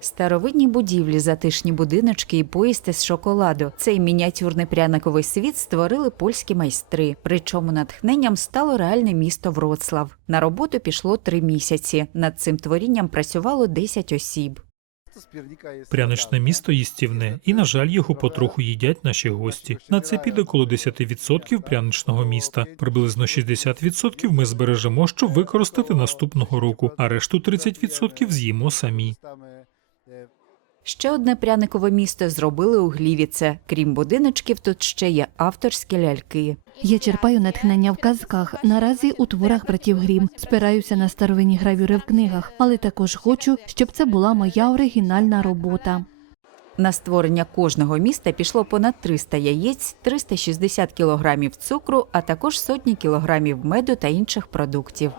Старовинні будівлі, затишні будиночки і поїсти з шоколаду. Цей мініатюрний пряниковий світ створили польські майстри. Причому натхненням стало реальне місто Вроцлав. На роботу пішло три місяці. Над цим творінням працювало 10 осіб. Пряничне місто їстівне, і, на жаль, його потроху їдять наші гості. На це піде коло 10% пряничного міста. Приблизно 60% ми збережемо, щоб використати наступного року, а решту 30% з'їмо самі. Ще одне пряникове місто зробили у Глівіце. Крім будиночків, тут ще є авторські ляльки. Я черпаю натхнення в казках, наразі у творах братів Грім. Спираюся на старовинні гравюри в книгах, але також хочу, щоб це була моя оригінальна робота. На створення кожного міста пішло понад 300 яєць, 360 кілограмів цукру, а також сотні кілограмів меду та інших продуктів.